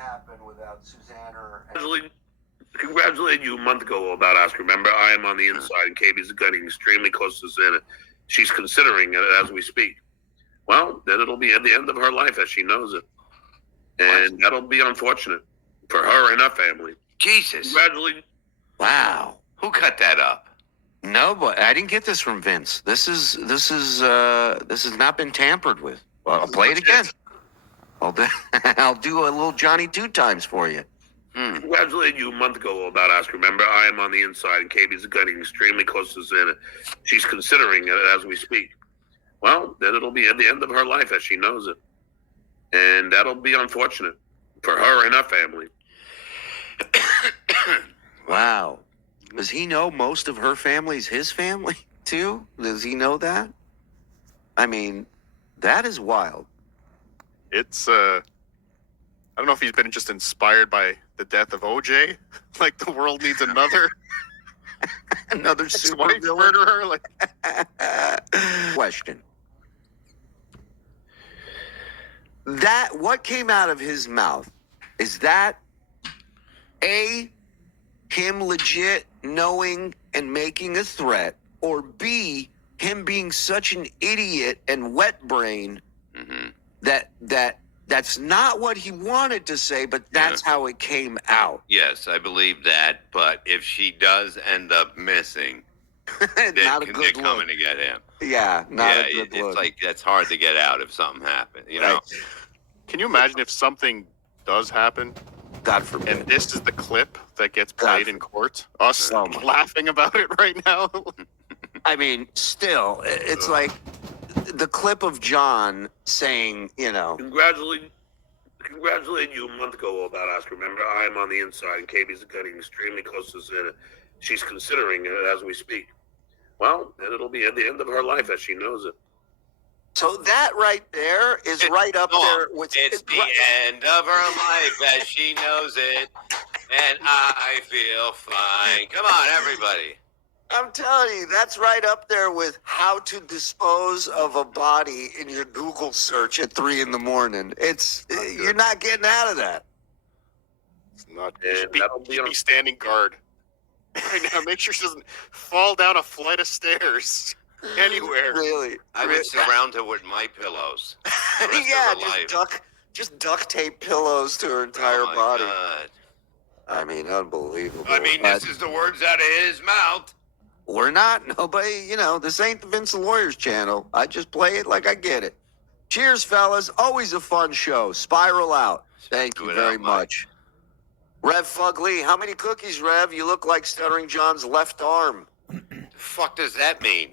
happen without Suzanne or. Congratulated you a month ago about Oscar. Remember, I am on the inside, and Katie's getting extremely close to Santa. She's considering it as we speak. Well, then it'll be at the end of her life as she knows it, and that'll be unfortunate for her and her family. Jesus! Congratulations. Wow. Who cut that up? No, but I didn't get this from Vince. This has not been tampered with. Well, I'll play it again. I'll do a little Johnny 2 times for you. Congratulated you a month ago about Oscar. Remember, I am on the inside, and Katie's getting extremely close to Santa. She's considering it as we speak. Well, then it'll be at the end of her life as she knows it, and that'll be unfortunate for her and her family. Wow. Does he know most of her family's his family, too? Does he know that? I mean, that is wild. It's, I don't know if he's been just inspired by the death of OJ. Like, the world needs another... Another super villain. Murderer. Like... Question. What came out of his mouth, is that A, him legit knowing and making a threat, or B, him being such an idiot and wet brain that's not what he wanted to say, but that's how it came out. Yes, I believe that. But if she does end up missing, Not a they're good coming look. to get him. Yeah, not a good it's look. like that's hard to get out if something happened. You know. Right. Can you imagine if something does happen, God forbid. and this is the clip that gets played in court? Us Oh my. laughing about it right now? I mean, still, it's like the clip of John saying, Congratulated you a month ago about Oscar. Remember, I am on the inside, and Katie's getting extremely close to Santa. She's considering it as we speak. Well, then it'll be at the end of her life as she knows it. so that right there is right up there with It's the end of her life as she knows it, and I feel fine. Come on, everybody. I'm telling you, that's right up there with how to dispose of a body in your Google search at 3 a.m. It's you're not getting out of that. It's not. And that'll be Be standing guard right now. Make sure she doesn't fall down a flight of stairs anywhere. Really? I would surround her with my pillows. The rest Yeah, of her life. just duct tape pillows to her entire Oh my body. God. I mean, unbelievable. I mean, But this is the words out of his mouth. we're not. Nobody, this ain't the Vince the Lawyer's channel. I just play it like I get it. Cheers, fellas. Always a fun show. Spiral out. Thank you Good very out, Mike. much. Rev Fugly, how many cookies, Rev? You look like Stuttering John's left arm. The fuck does that mean?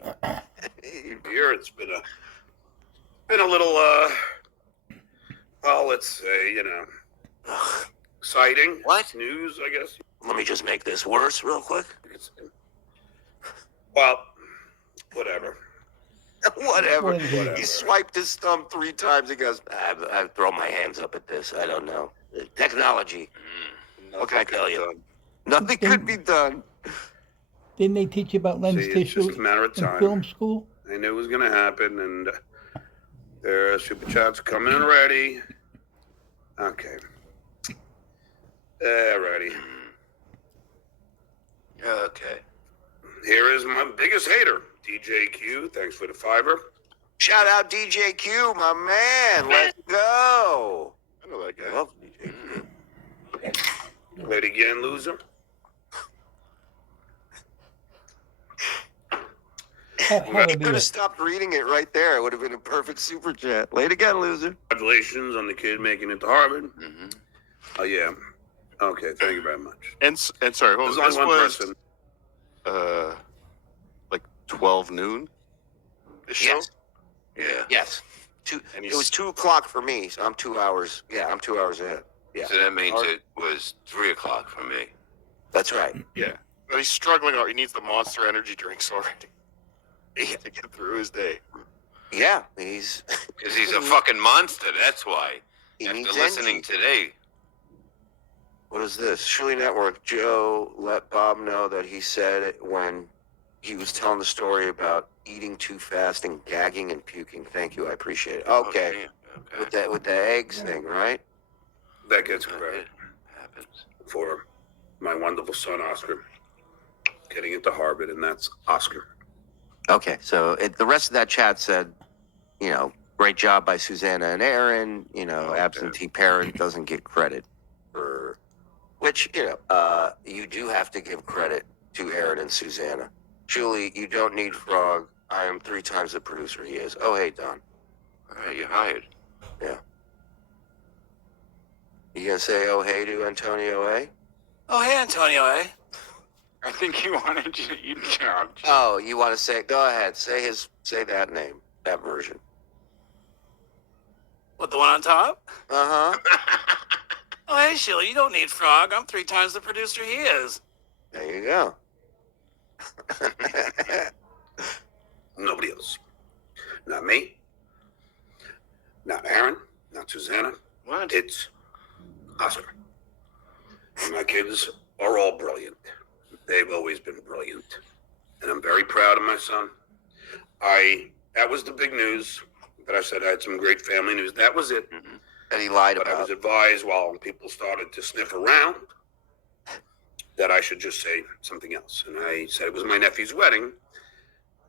Here, it's been a little, well, let's say, exciting. What? News, I guess. Let me just make this worse real quick. Well, whatever. Whatever. Whatever. He swiped his thumb 3 times. He goes, I throw my hands up at this. I don't know. Technology. What can I tell you? Nothing could be done. Didn't they teach you about lens See, it's tissue just a matter of in time. film school? I knew it was going to happen, and their super chats coming in ready. Okay. Ready. Okay. Here is my biggest hater, DJ Q. Thanks for the $5. Shout out DJ Q, my man. Let's go. I know that guy. I love DJ Q. Play it again, loser. How You do could you? have stopped reading it right there. It would have been a perfect super chat. Late again, loser. Congratulations on the kid making it to Harvard. Mm-hmm. Oh, yeah. Okay, thank you very much. And sorry, what There's was only this? one Was person. like 12 noon? This show? Yes. Yeah. Yes. And It was 2 o'clock for me, so I'm 2 hours. Yeah, I'm 2 hours ahead. Yeah, So that means it was 3 o'clock for me. that's right. Yeah. But he's struggling. He needs the Monster Energy drinks already to get through his day. Yeah, he's Because he's a fucking monster, that's why. he After needs listening energy. today. What is this? Shirley Network. Joe let Bob know that he said it when he was telling the story about eating too fast and gagging and puking. Thank you, I appreciate it. Okay, Okay. with the eggs thing, right? That gets credit It happens. for my wonderful son Oscar getting into Harvard, and that's Oscar. Okay, so the rest of that chat said, great job by Susanna and Aaron. Absentee parent doesn't get credit for, which, you do have to give credit to Aaron and Susanna. Julie, you don't need Frog. I am 3 times the producer he is. Oh, hey, Don. All right, you're hired. Yeah. You gonna say oh, hey to Antonio, eh? Oh, hey, Antonio, eh? I think you wanted you to eat job. Oh, you want to say? Go ahead. Say that name, that version. What, the one on top? Uh huh. Oh, hey, Sheila, you don't need Frog. I'm 3 times the producer he is. There you go. Nobody else. Not me. Not Aaron. Not Susanna. What? It's Oscar. And my kids are all brilliant. They've always been brilliant. And I'm very proud of my son. That was the big news. But I said I had some great family news. That was it. And he lied But I about was it. advised while people started to sniff around that I should just say something else. And I said it was my nephew's wedding,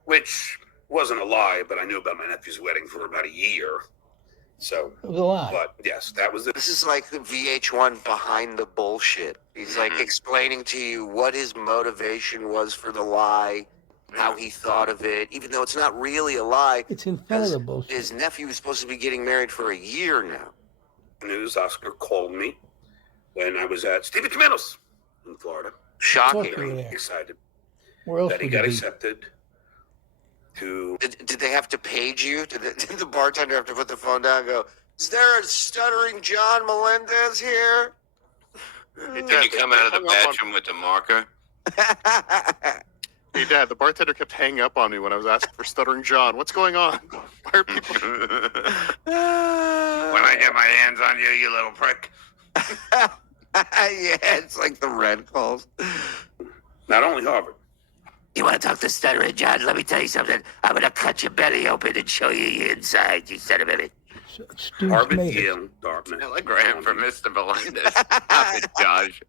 which wasn't a lie, but I knew about my nephew's wedding for about a year. So, It was a lie. but yes, that was it. This is like the VH1 behind the bullshit. He's like explaining to you what his motivation was for the lie, how he thought of it, even though it's not really a lie. It's in front of the Because bullshit. his nephew was supposed to be getting married for a year now. News, Oscar called me when I was at Stevie Tomatoes in Florida. Shocking. Of course you were there. Excited Where else that he would got you be? accepted to. Did they have to page you? Did the bartender have to put the phone down and go, is there a stuttering John Melendez here? Can you come out of the bathroom with the marker? Hey, Dad, the bartender kept hanging up on me when I was asking for Stuttering John. What's going on? Why are people... When I get my hands on you, you little prick. Yeah, it's like the red calls. Not only Harvard. You want to talk to Stuttering John? Let me tell you something. I'm going to cut your belly open and show you your inside, you son of a bitch. Stewed Harvard, tomatoes. Yale, Dartmouth. Telegram from Mr. Melendez. Stop it, Josh.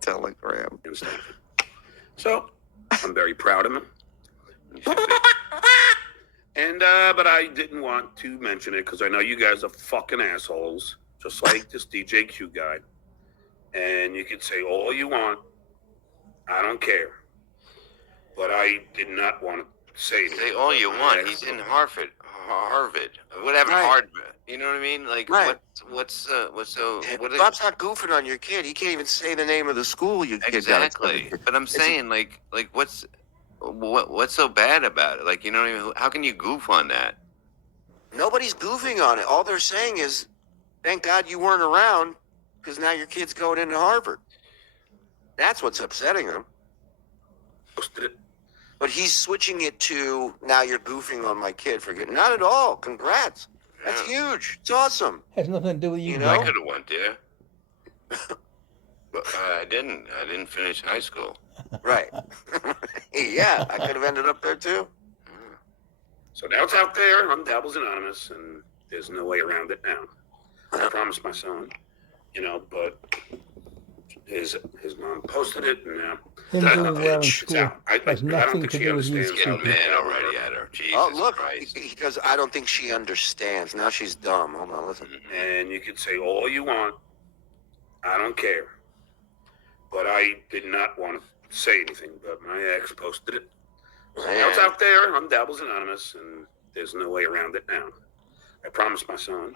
Telegram. and Stanford. So I'm very proud of him. And but I didn't want to mention it because I know you guys are fucking assholes, just like this DJ Q guy. And you can say all you want. I don't care. But I did not want to say anything. Say all you about want. my He's in ex. Harvard, whatever. Right. Harvard. You know what I mean? Like, Right. what's so? What is, Bob's not goofing on your kid. He can't even say the name of the school you kid got exactly. accepted. But I'm saying, like, what's so bad about it? Like, you know what I mean? How can you goof on that? Nobody's goofing on it. All they're saying is, thank God you weren't around because now your kid's going into Harvard. That's what's upsetting them. Posted it. But he's switching it to, now you're goofing on my kid for getting, not at all. Congrats. That's huge. It's awesome. Has nothing to do with you. You Joe. know? I could have went there, but I didn't. I didn't finish high school. Right. Yeah, I could have ended up there too. So now it's out there. I'm Dabbles Anonymous, and there's no way around it now. I promised my son, but his mom posted it, and now Him doing well in it's school out. I has don't nothing think to she do with you. understands. Getting stupid. mad already at her. Jesus Oh, look, Christ. because I don't think she understands. Now she's dumb. Hold on, listen. And you can say all you want. I don't care. But I did not want to say anything, but my ex posted it. So now it's out there. I'm Dabbles Anonymous, and there's no way around it now. I promised my son,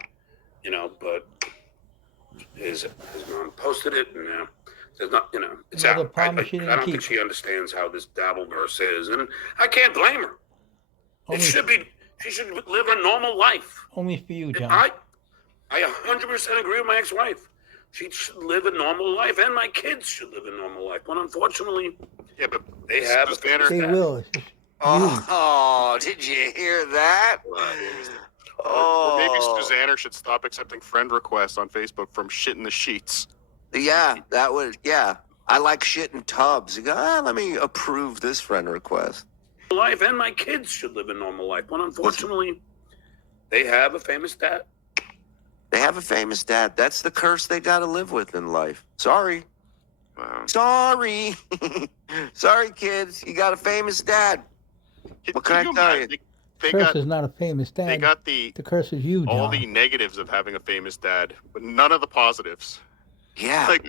but his mom posted it, and now there's not, it's Another out. I promise you don't didn't think keep. she understands how this Dabbleverse is, and I can't blame her. Only, She should live a normal life. only for you, John. I 100% agree with my ex-wife. She should live a normal life, and my kids should live a normal life. But unfortunately, Yeah, but they have a Susanna- They will. It's just Oh, did you hear that? Or maybe Oh, Susanna should stop accepting friend requests on Facebook from shit in the sheets. yeah, that would, yeah. I like shit in tubs. You go, let me approve this friend request. life, and my kids should live a normal life. But unfortunately, they have a famous dad. They have a famous dad. That's the curse they got to live with in life. Sorry. Wow. Sorry. Sorry, kids. You got a famous dad. What can I tell you? They curse got is not a famous dad. they got the curse is you, John. all the negatives of having a famous dad, but none of the positives. Yeah. Like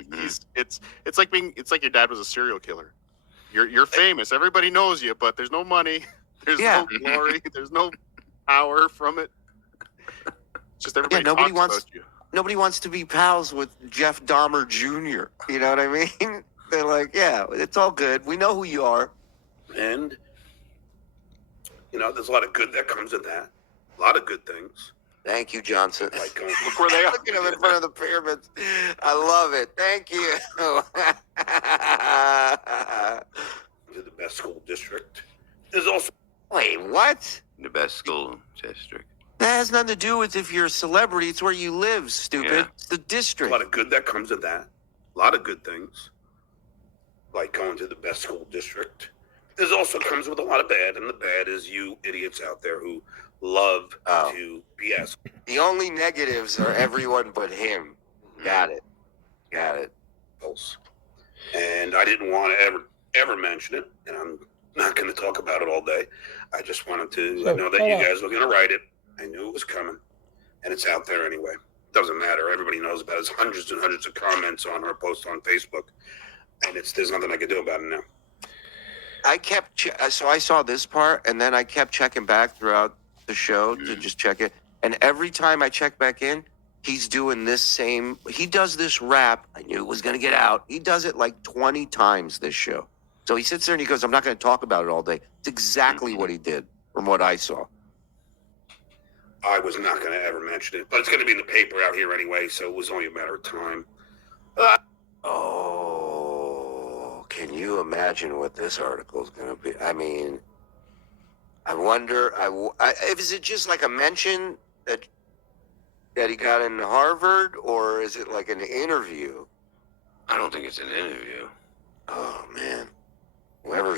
it's like your dad was a serial killer. You're famous. Everybody knows you, but there's no money. There's Yeah. no glory. There's no power from it. Just everybody nobody talks wants- about you. Nobody wants to be pals with Jeff Dahmer Jr. You know what I mean? They're like, yeah, it's all good. We know who you are. And, there's a lot of good that comes with that. A lot of good things. Thank you, Johnson. Like going Look where they are. Look at him in front of the pyramids. I love it. Thank you. to the best school district. There's also Wait, what? The best school district. That has nothing to do with if you're a celebrity. It's where you live, stupid. Yeah. It's the a district. lot of good that comes with that. A lot of good things. Like going to the best school district. There's also comes with a lot of bad, and the bad is you idiots out there who love to BS. The only negatives are everyone but him. Got it. Got it. And I didn't want to ever mention it, and I'm not going to talk about it all day. I just wanted to know that you guys were going to write it. I knew it was coming, and it's out there anyway. Doesn't matter. Everybody knows about it. There's hundreds and hundreds of comments on her post on Facebook, and there's nothing I can do about it now. I kept so I saw this part, and then I kept checking back throughout the show to just check it. And every time I check back in, he's doing this same. He does this rap. I knew it was going to get out. He does it like 20 times this show. So he sits there and he goes, "I'm not going to talk about it all day." It's exactly what he did from what I saw. I was not going to ever mention it, but it's going to be in the paper out here anyway, so it was only a matter of time. Oh, can you imagine what this article is going to be? I mean, I wonder. Is it just like a mention that he got in Harvard, or is it like an interview? I don't think it's an interview. Oh man, whoever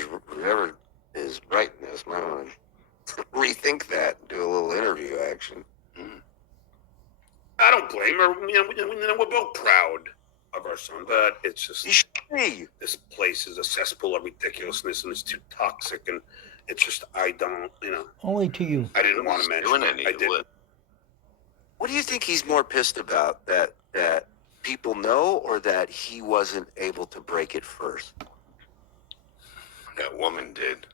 is writing this might want to rethink that and do a little interview action. I don't blame her. We're both proud of our son, but it's just You should be. this place is a cesspool of ridiculousness, and it's too toxic, and it's just I don't. Only to you. I didn't want to mention Doing it. any I of didn't. it. What do you think he's more pissed about? That people know, or that he wasn't able to break it first? That woman did.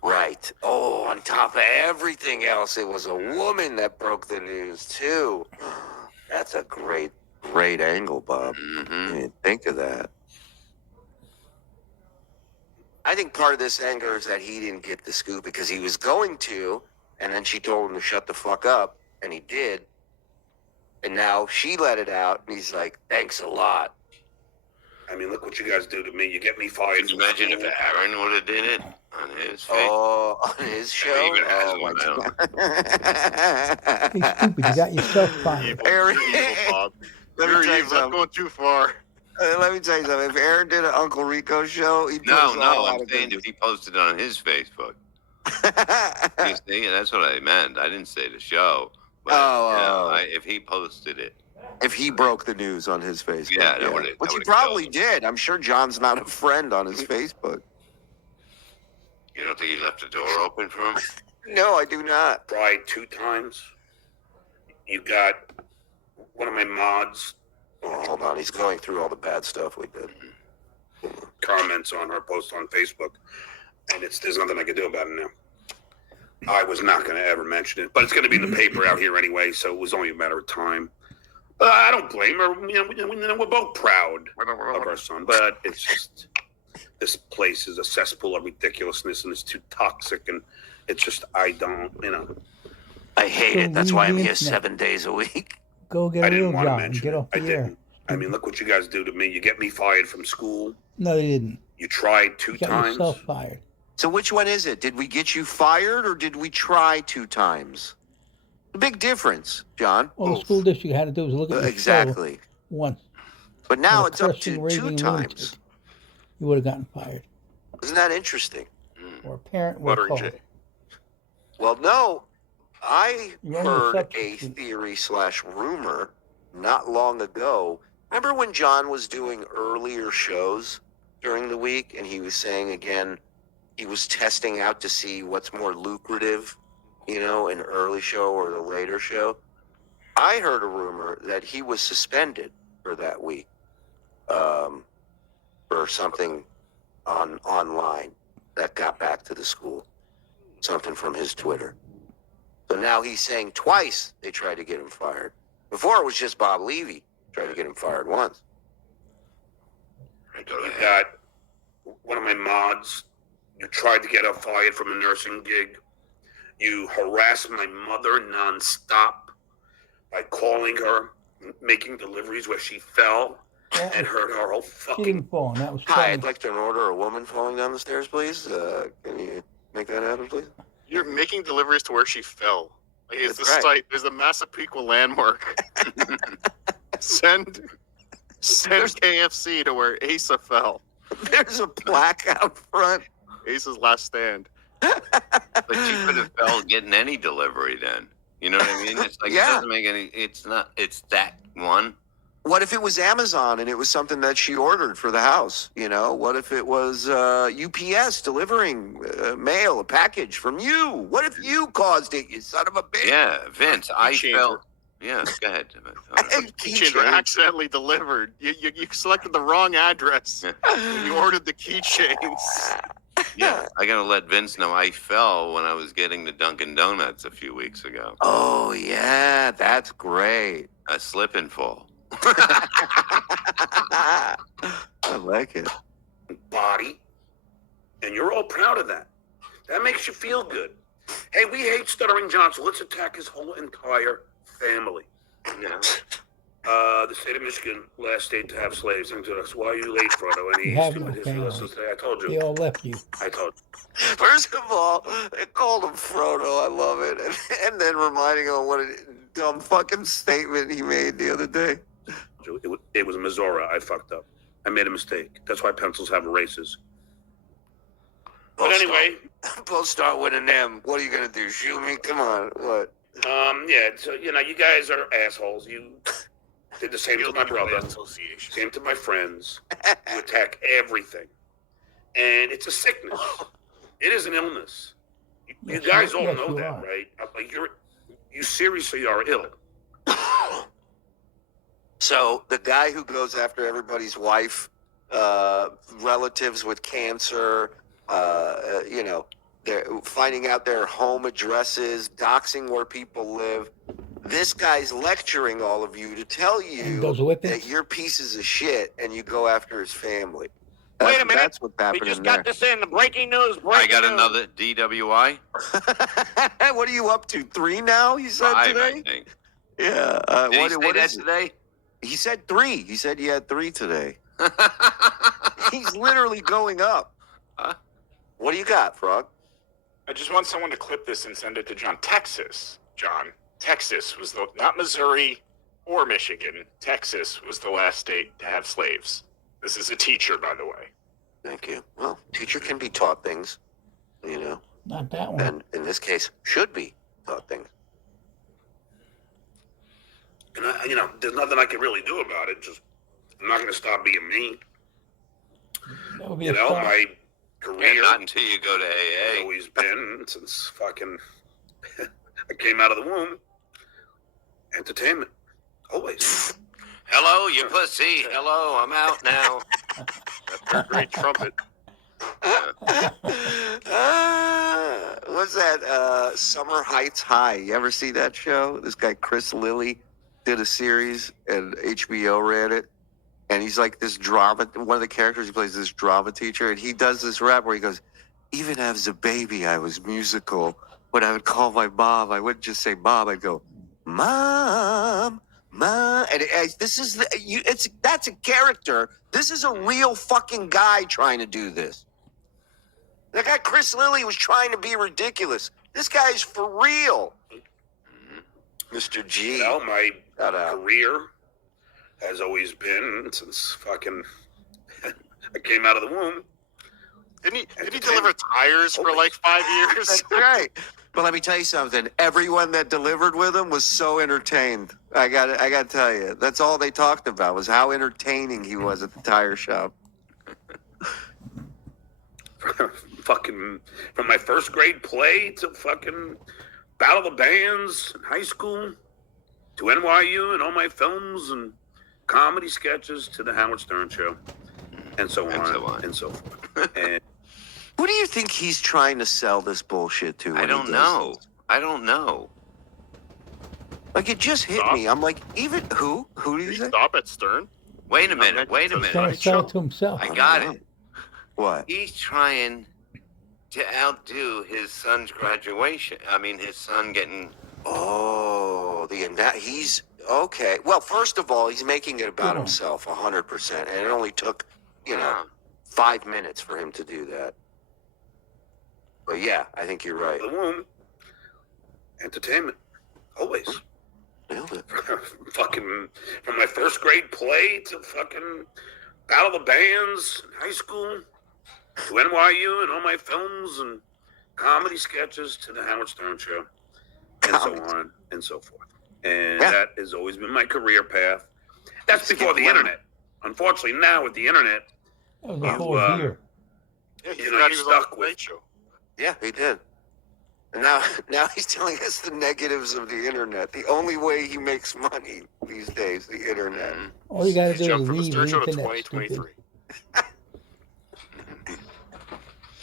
Right. Oh, on top of everything else, it was a woman that broke the news too. That's a great angle, Bob. Mm-hmm. I didn't think of that. I think part of this anger is that he didn't get the scoop because he was going to, and then she told him to shut the fuck up, and he did. And now she let it out, and he's like, "Thanks a lot." I mean, look what you guys do to me. You get me fired. Can you imagine if Aaron would have did it on his face? Oh, on his show? even has Oh, my one God. Hey, stupid, you got yourself fired. Evil, Aaron- you're evil, Bob. Let me You're tell you evil. That's something. going too far. Let me tell you something. If Aaron did an Uncle Rico show, he'd put us all No, out I'm of saying if he posted it on his Facebook. You see, that's what I meant. I didn't say the show. But, Oh. if he posted it. If he broke the news on his Facebook. Yeah, that would've- Which that he would've probably killed did. I'm sure John's not a friend on his Facebook. You don't think he left the door open for him? No, I do not. Tried 2 times. You got one of my mods Oh, hold on. He's going through all the bad stuff we did. comments on her post on Facebook, and there's nothing I can do about it now. I was not going to ever mention it, but it's going to be in the paper out here anyway, so it was only a matter of time. I don't blame her. We're both proud of our son, but it's just this place is a cesspool of ridiculousness, and it's too toxic, and it's just I don't. I hate So it. That's why I'm leave the here internet. 7 days a week. Go get I a real didn't want to job and mention get it. off I the air. didn't. I mean, look what you guys do to me. You get me fired from school. No, they didn't. You tried 2 You got times. yourself fired. So which one is it? Did we get you fired or did we try 2 times? The big difference, John. All the school district had to do was look at your show Exactly. once. But now With a it's up cursing, to raving 2 lunatic. times. You would have gotten fired. Isn't that interesting? Or a parent would have Buttering called. J. Well, no. I You're only a heard a substitute. theory / rumor not long ago. Remember when John was doing earlier shows during the week, and he was saying again, he was testing out to see what's more lucrative, you know, an early show or the later show. I heard a rumor that he was suspended for that week, for something online that got back to the school, something from his Twitter. So now he's saying twice they tried to get him fired. Before it was just Bob Levy tried to get him fired once. You got one of my mods. You tried to get her fired from a nursing gig. You harassed my mother nonstop by calling her, making deliveries where she fell and hurt her whole She fucking. didn't fall, and that was Hi, funny. I'd like to order a woman falling down the stairs, please. Can you make that happen, please? You're making deliveries to where she fell. Like, it's That's the right. site. There's the Massapequa landmark. Send KFC to where Asa fell. There's a plaque out front. Asa's last stand. But you could have felt getting any delivery then. You know what I mean? It's like Yeah. it doesn't make any. It's not. It's that one. What if it was Amazon and it was something that she ordered for the house? You know, what if it was UPS delivering mail, a package from you? What if you caused it, you son of a bitch? Yeah, Vince. I changer. felt. Yeah, go ahead. Keychain accidentally delivered. You selected the wrong address. You ordered the keychains. Yeah, I gotta let Vince know I fell when I was getting the Dunkin' Donuts a few weeks ago. Oh, yeah, that's great. A slip and fall. I like it. Body, and you're all proud of that. That makes you feel good. Hey, we hate Stuttering John, so let's attack his whole entire family. Yeah. The state of Michigan, last state to have slaves. And to us, why are you late, Frodo? And You he's have doing no his family. listens today. I told They you. all left you. I told you. First of all, they called him Frodo. I love it. And then reminding him what a dumb fucking statement he made the other day. It was Missouri. I fucked up. I made a mistake. That's why pencils have erasers. But anyway, We'll start with an M. What are you gonna do? Shoot me? Come on. What? yeah. So you guys are assholes. You did the same to my brother. Association. Same to my friends. You attack everything, and it's a sickness. It is an illness. You Yes, guys all yes, know you that, are. right? Like you seriously are ill. So the guy who goes after everybody's wife, relatives with cancer, they're finding out their home addresses, doxing where people live. This guy's lecturing all of you to tell And you those whippings. that you're pieces of shit and you go after his family. Wait a minute. That's what's We happening just there. got this in. The breaking news. I got news. another DWI. What are you up to? 3 now? You said 5, today? I think. Yeah. Did he what say that is it? today? He said 3. He said he had 3 today. He's literally going up. Huh? What do you got, Frog? I just want someone to clip this and send it to John. Texas, John. Texas was not Missouri or Michigan. Texas was the last state to have slaves. This is a teacher, by the way. Thank you. Well, teacher can be taught things, Not that one. and in this case, should be taught things. And there's nothing I can really do about it. Just I'm not going to stop being me. That would be a start. My Yeah, career not until you go to has AA. always been since fucking I came out of the womb. Entertainment, always. Hello, you pussy. Hello, I'm out now. That's a great trumpet. What's that? Summer Heights High. You ever see that show? This guy Chris Lilly did a series, and HBO ran it. And he's like this drama. One of the characters he plays this drama teacher, and he does this rap where he goes, "Even as a baby, I was musical. When I would call my mom, I wouldn't just say mom. I'd go, Mom, Mom." And this is that's a character. This is a real fucking guy trying to do this. That guy Chris Lilly was trying to be ridiculous. This guy's for real. Mr. G. My Shout out. career has always been since fucking I came out of the womb. Did he deliver tires for like 5 years? That's right. But let me tell you something. Everyone that delivered with him was so entertained. I gotta tell you, that's all they talked about was how entertaining he was at the tire shop. Fucking from my first grade play to fucking Battle of the Bands in high school to NYU and all my films and comedy sketches to the Howard Stern show and so on and so forth. And Who do you think he's trying to sell this bullshit to? I don't know. I don't know. Like, it just hit me. I'm like, even who? Who do you Did he say? stop at Stern? Wait a minute. Wait a He's trying minute. to sell it to himself. I got it. What? He's trying to outdo his son's graduation. I mean, his son getting. Oh, he's okay. Well, first of all, he's making it about himself 100%, and it only took, 5 minutes for him to do that. But yeah, I think you're right. the womb, entertainment, always. Nailed it. Fucking from my first grade play to fucking Battle of the Bands in high school to NYU and all my films and comedy sketches to the Howard Stern show and so on and so forth. And that has always been my career path. That's before the internet. Unfortunately, now with the internet, That was before here. Yeah, he You forgot know, he was you're on stuck the with- Late Show. Yeah, he did. And now he's telling us the negatives of the internet. The only way he makes money these days, the internet. All you gotta He's do is jumped from the leave Stern the Show to internet, 2023. stupid.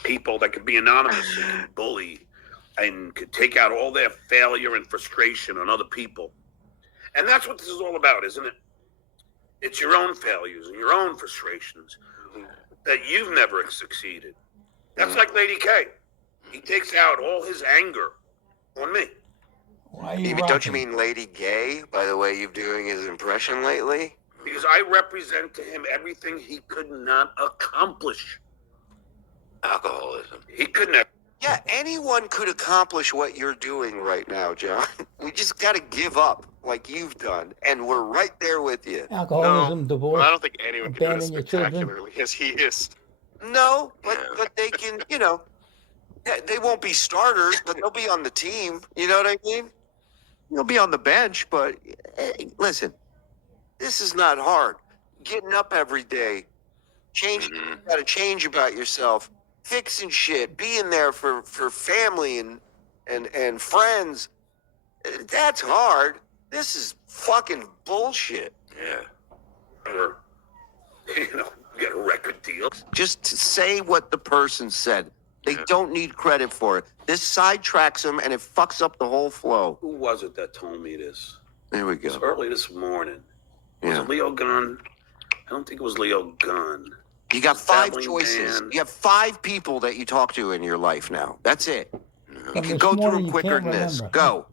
people that could be anonymous and could bully and could take out all their failure and frustration on other people. And that's what this is all about, isn't it? It's your own failures and your own frustrations that you've never succeeded. That's like Lady K. He takes out all his anger on me. Why are you Don't you rocking? mean Lady Gay, by the way you're doing his impression lately? Because I represent to him everything he could not accomplish. Alcoholism. He could never. Yeah, anyone could accomplish what you're doing right now, John. We just got to give up like you've done, and we're right there with you. Alcoholism, divorce. Well, I don't think anyone can do it as abandon your children. spectacularly as he is. No, but they can, they won't be starters, but they'll be on the team. You know what I mean? They'll be on the bench, but listen, this is not hard. Getting up every day, changing, you got to change about yourself, fixing shit, being there for family and friends. That's hard. This is fucking bullshit. Yeah. Or, get a record deal. Just to say what the person said. They don't need credit for it. This sidetracks them and it fucks up the whole flow. Who was it that told me this? There we It was go. early this morning. Was Yeah. it Leo Gunn? I don't think it was Leo Gunn. You got 5 Dabbling choices. Dan. You have 5 people that you talk to in your life now. That's it. You From can this go through morning, them you quicker can't than this. remember. Go.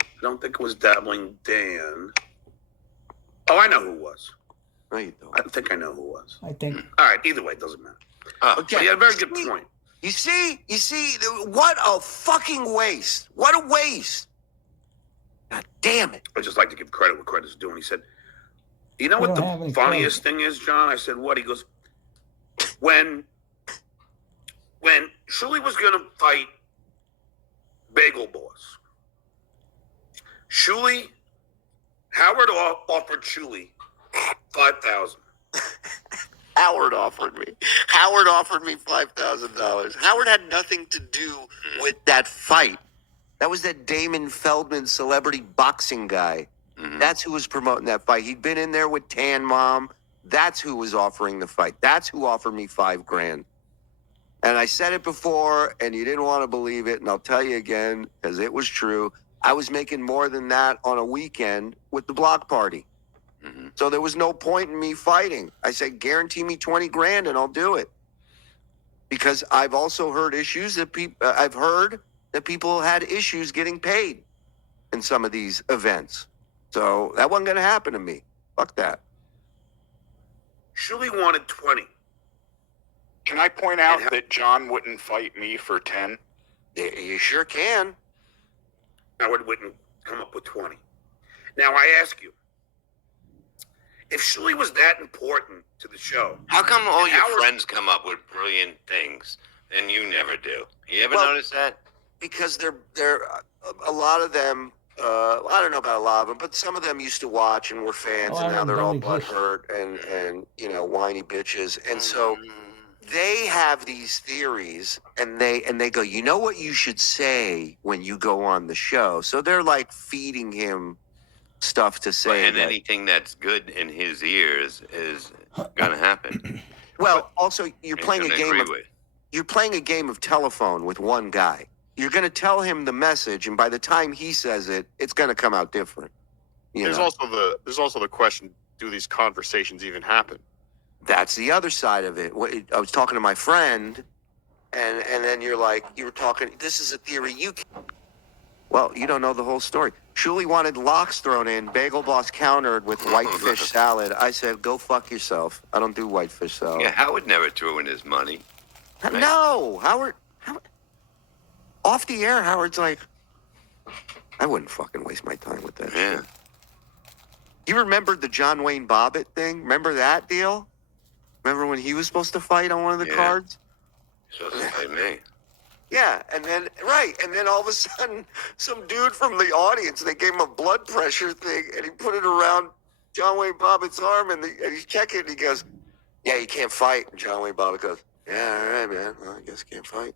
I don't think it was Dabbling Dan. Oh, I know who it was. No, you don't. I think I know who it was. I think All right, either way, it doesn't matter. Okay. But he had a very good point. You see, what a fucking waste. What a waste. God damn it. I just like to give credit where credit's due. And he said, you know We what don't have the any funniest thing is, John? I said, what? He goes, when Shuli was going to fight Bagel Boss, Howard offered Shuli $5,000. Howard offered me $5,000. Howard had nothing to do with that fight. That was that Damon Feldman celebrity boxing guy. That's who was promoting that fight. He'd been in there with Tan Mom. That's who was offering the fight. That's who offered me $5,000. And I said it before, and you didn't want to believe it, and I'll tell you again, because it was true. I was making more than that on a weekend with the block party. So there was no point in me fighting. I said, guarantee me $20,000 and I'll do it. Because I've also heard issues that people had issues getting paid in some of these events. So that wasn't going to happen to me. Fuck that. Shuli wanted 20. Can I point out that John wouldn't fight me for 10? You sure can. Howard wouldn't come up with 20. Now I ask you, if Shuli was that important to the show, How come all And your Howard- friends come up with brilliant things and you never do? You ever Well- notice that? Because they're a lot of them I don't know about a lot of them, but some of them used to watch and were fans, Oh, and now they're all don't exist. butthurt and whiny bitches. And so they have these theories, and they go, you know what you should say when you go on the show. So they're like feeding him stuff to say. And anything that's good in his ears is gonna happen. Well, also you're He's playing a gonna game agree of with. you're playing a game of telephone with one guy. You're going to tell him the message, and by the time he says it, it's going to come out different. There's also the question: do these conversations even happen? That's the other side of it. I was talking to my friend, and then you were talking. This is a theory Well, you don't know the whole story. Shuli wanted lox thrown in. Bagel Boss countered with whitefish salad. I said, "Go fuck yourself. I don't do whitefish salad." Yeah, Howard never threw in his money. No, Howard. Off the air, Howard's like, I wouldn't fucking waste my time with that shit. You remember the John Wayne Bobbitt thing? Remember that deal? Remember when he was supposed to fight on one of the cards? Supposed to fight me. Yeah, and then all of a sudden, some dude from the audience, they gave him a blood pressure thing, and he put it around John Wayne Bobbitt's arm, and he's checking, and he goes, "Yeah, you can't fight." And John Wayne Bobbitt goes, "Yeah, all right, man. Well, I guess I can't fight."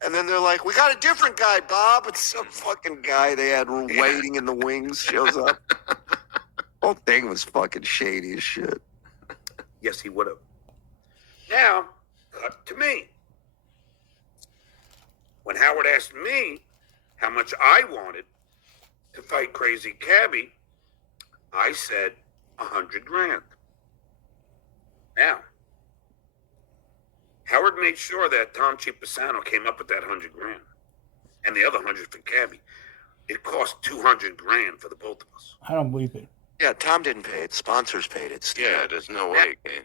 And then they're like, "We got a different guy, Bob." And some fucking guy they had waiting in the wings shows up. Whole thing was fucking shady as shit. Yes, he would have. Now, cut to me. When Howard asked me how much I wanted to fight Crazy Cabby, I said $100,000. Now, Howard made sure that Tom Chiapasano came up with that $100,000, and the other 100 for Cabby. It cost $200,000 for the both of us. I don't believe it. Yeah, Tom didn't pay it. Sponsors paid it. Steve. Yeah, there's no way, Kane.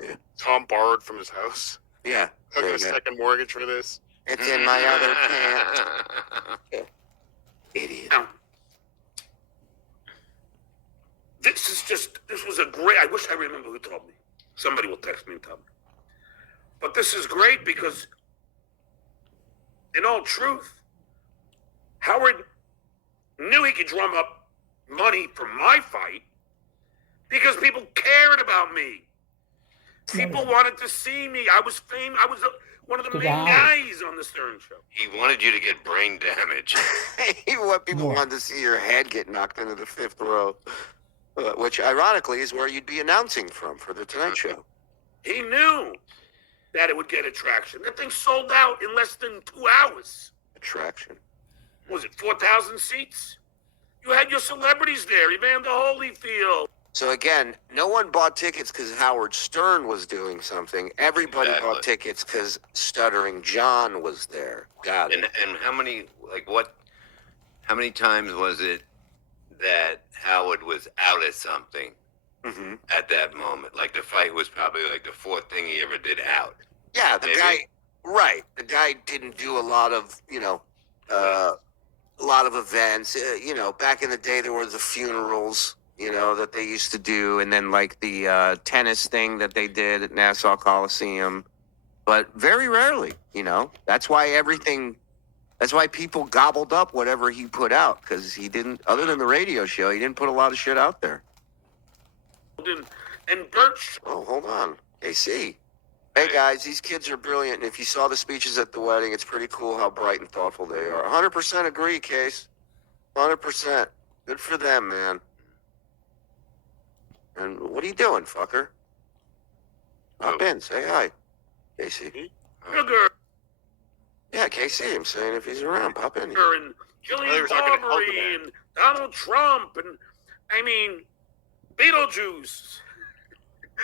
Yeah. Tom borrowed from his house. Yeah. Took a second mortgage for this. It's in my other pants. Idiot. Now, this was a great, I wish I remember who told me. Somebody will text me and tell me. But this is great because, in all truth, Howard knew he could drum up money for my fight because people cared about me. People wanted to see me. I was famous. I was one of the main guys on the Stern Show. He wanted you to get brain damage. People wanted to see your head get knocked into the fifth row, which ironically is where you'd be announcing from for the Tonight Show. He knew that it would get attraction. That thing sold out in less than 2 hours. Attraction. Was it 4,000 seats? You had your celebrities there, Evander Holyfield. So again, no one bought tickets because Howard Stern was doing something. Everybody bought tickets because Stuttering John was there. Got it. And how many times was it that Howard was out at something at that moment? Like the fight was probably like the fourth thing he ever did out. Yeah, the guy didn't do a lot of, a lot of events. Back in the day, there were the funerals, that they used to do, and then like the tennis thing that they did at Nassau Coliseum. But very rarely, That's why people gobbled up whatever he put out, because he didn't, other than the radio show, he didn't put a lot of shit out there. And Birch. Oh, hold on. AC. Hey, guys, these kids are brilliant, and if you saw the speeches at the wedding, it's pretty cool how bright and thoughtful they are. 100% agree, Case. 100%. Good for them, man. And what are you doing, fucker? Hop in, say hi. Casey. Sugar Yeah, Casey, I'm saying if he's around, pop in. and Jillian Barbery and Donald Trump and, Beetlejuice.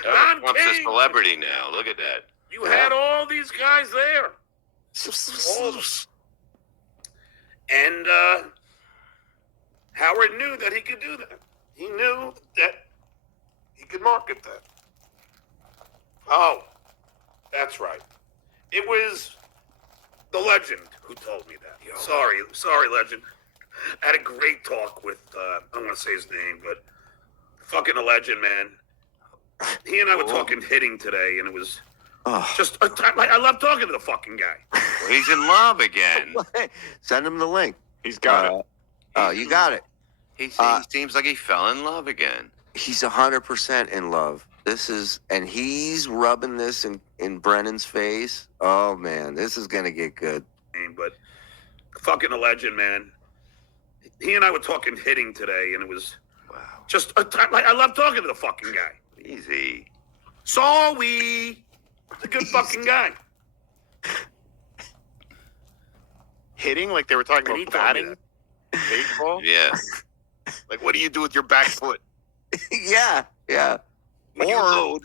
Don Trump's a King. celebrity now. Look at that. You had all these guys there. All of them. And Howard knew that he could do that. He knew that he could market that. Oh, that's right. It was the legend who told me that. Sorry, legend. I had a great talk with, I don't want to say his name, but fucking a legend, man. He and I were talking hitting today, and it was just a time. I love talking to the fucking guy. Well, he's in love again. Send him the link. He's got it. Oh, you got it. He seems like he fell in love again. He's 100% in love. And he's rubbing this in Brennan's face. Oh man, this is gonna get good. But fucking a legend, man. He and I were talking hitting today, and it was just I love talking to the fucking guy. Easy. He's a good fucking guy. Hitting like they were talking And he about told me batting, baseball. Yeah. Like, what do you do with your back foot? Yeah. When you load.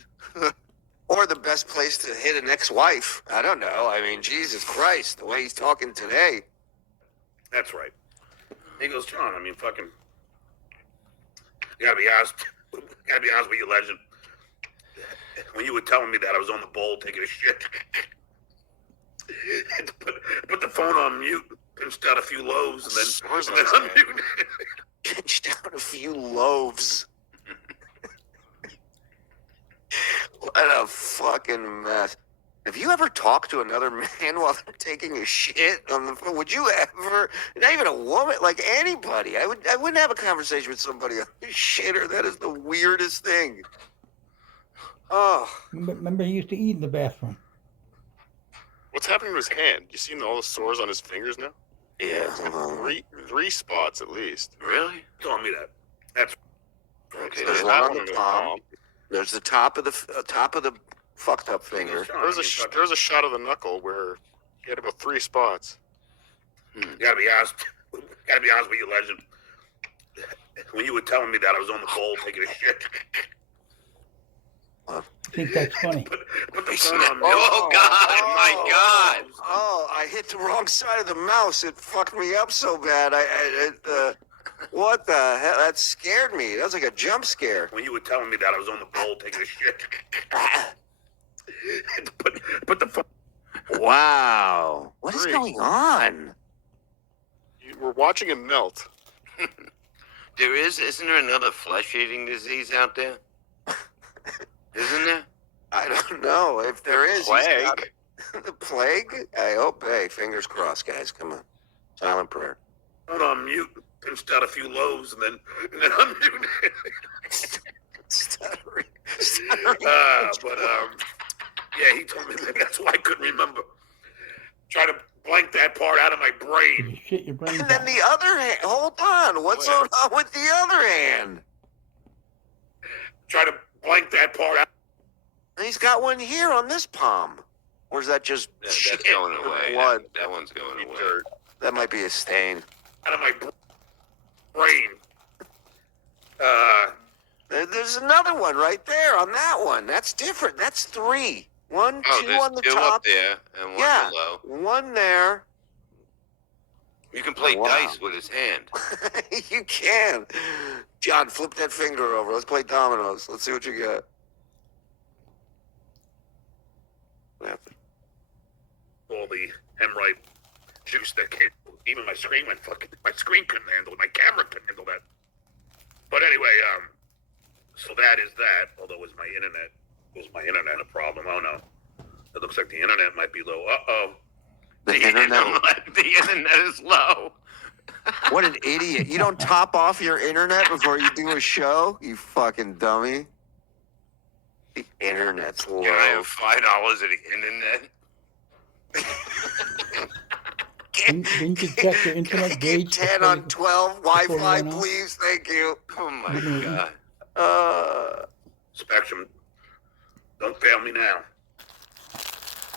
Or the best place to hit an ex-wife. I don't know. I mean, Jesus Christ, the way he's talking today. That's right. He goes, John, I mean, fucking, you gotta be honest with you, legend. When you were telling me that, I was on the bowl taking a shit. Had to put the phone on mute, pinched out a few loaves, and then unmuted. Pinched out a few loaves. What a fucking mess. Have you ever talked to another man while they're taking a shit on the phone? Would you ever? Not even a woman, like anybody. I wouldn't have a conversation with somebody on a shitter. That is the weirdest thing. Oh. Remember, he used to eat in the bathroom. What's happening to his hand? You seen all the sores on his fingers now? Yeah. Three spots at least. Really? Told me that. That's Okay. There's one on the palm. There's the top of the fucked up finger. There was a shot of the knuckle where he had about 3 spots. You gotta be honest with you, legend. When you were telling me that, I was on the bowl taking a shit. I think that's funny. Put the phone on mute. Oh, God, my God. Oh, I hit the wrong side of the mouse. It fucked me up so bad. What the hell? That scared me. That was like a jump scare. When you were telling me that, I was on the bowl taking a shit. Put the phone. Wow. What is Great. going on? We're watching him melt. Isn't there another flesh-eating disease out there? Isn't there? I don't know. If there is, he's got it. The plague? I hope. Hey, fingers crossed, guys. Come on. Silent prayer. Phone on mute, pinched out a few loaves, and then unmuted. Stuttering. Yeah, he told me that. That's why I couldn't remember. Try to blank that part out of my brain. You shit your brains And then out. the other hand. Hold on. What's going on with the other hand? Try to blank that part out. He's got one here on this palm. Or is that just That's shit? going away. Blood. That one's going away. Dirt. That might be a stain. Out of my brain. There's another one right there on that one. That's different. That's 3. 1, Oh, 2 there's on the 2 top. up there and 1 Yeah. below. 1 there. You can play Wow. dice with his hand. You can. John, flip that finger over. Let's play dominoes. Let's see what you got. What happened? All the hemorrhoid juice that came. Even my screen went fucking. My screen couldn't handle it. My camera couldn't handle that. But anyway, so that is that. Although was my internet a problem? Oh no, it looks like the internet might be low. The internet. The internet is low. What an idiot. You don't top off your internet before you do a show? You fucking dummy. The internet's low. Can I have $5 at the internet? Didn't you check your internet Get gauge? 10 on 12 Wi-Fi, before you went on? please. Thank you. Oh my God. Spectrum, don't fail me now.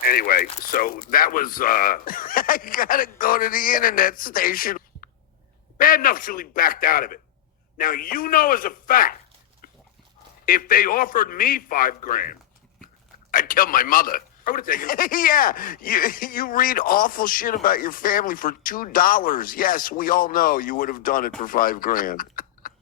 Anyway, so that was I gotta go to the internet station. bad enough. Julie backed out of it. Now you know as a fact, if they offered me $5,000, I'd kill my mother. I would have taken it. Yeah, you read awful shit about your family for $2. Yes, we all know you would have done it for $5,000.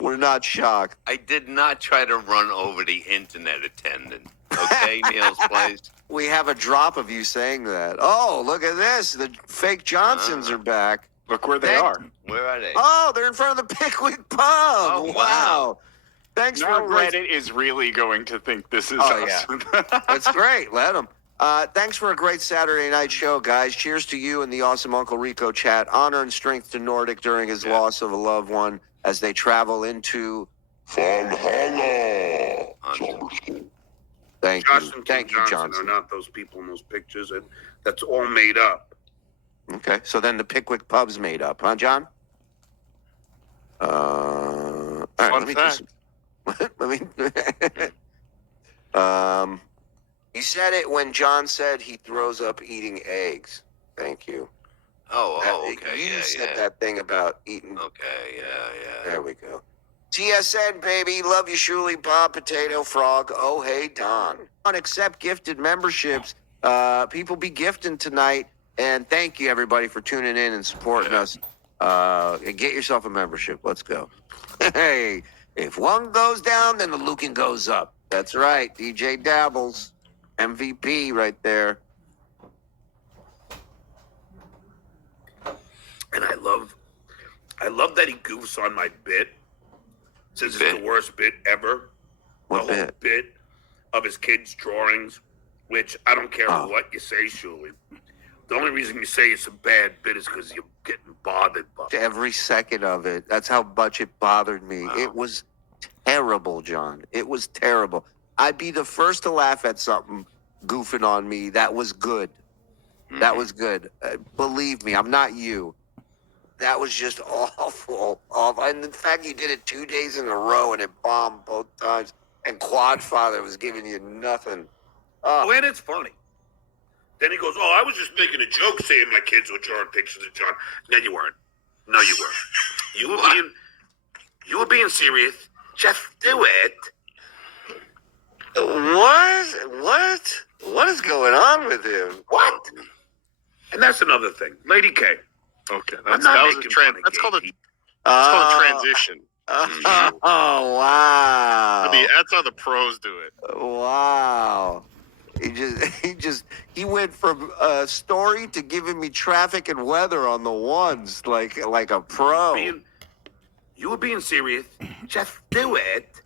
We're not shocked. I did not try to run over the internet attendant. Okay, Neil's place. We have a drop of you saying that. Oh, look at this. The fake Johnsons are back. Look where they are. Where are they? Oh, they're in front of the Pickwick Pub. Oh, wow. Thanks Now for a great... Reddit is really going to think this is Oh, yeah. awesome. That's great. Let them. Thanks for a great Saturday night show, guys. Cheers to you and the awesome Uncle Rico chat. Honor and strength to Nordic during his loss of a loved one as they travel into Valhalla. Thank Josh you. and Kim Thank you, Johnson Johnson. are not those people in those pictures, and that's all made up. Okay, so then the Pickwick Pub's made up, huh, John? All right, Fun let me fact. just. You said it when John said he throws up eating eggs. Thank you. Okay. You Yeah, said yeah. that thing about eating. Okay, yeah. There we go. TSN, baby. Love you, Shuli, Bob, Potato, Frog. Oh, hey, Don. On accept gifted memberships. People be gifting tonight. And thank you, everybody, for tuning in and supporting us. Get yourself a membership. Let's go. Hey, if one goes down, then the Lucan goes up. That's right. DJ Dabbles. MVP right there. And I love that he goofs on my bit. Says it's the worst bit ever. What the whole bit? bit of his kids' drawings, which I don't care what you say, Shuli. The only reason you say it's a bad bit is because you're getting bothered by it. Every second of it. That's how much it bothered me. Wow. It was terrible, John. It was terrible. I'd be the first to laugh at something goofing on me. That was good. That was good. Believe me, I'm not you. That was just awful. Awful. And the fact you did it 2 days in a row and it bombed both times. And Quadfather was giving you nothing. Oh, and it's funny. Then he goes, "Oh, I was just making a joke saying my kids were drawing pictures of John." No, you weren't. No, you weren't. You were being serious. Just do it. What is going on with him? What? And that's another thing. Lady K. Okay, I'm that not was a making trend. fun of That's gay called a people. transition. Oh, wow. I mean, that's how the pros do it. Wow. He went from a story to giving me traffic and weather on the ones like a pro. You were being serious. Just do it.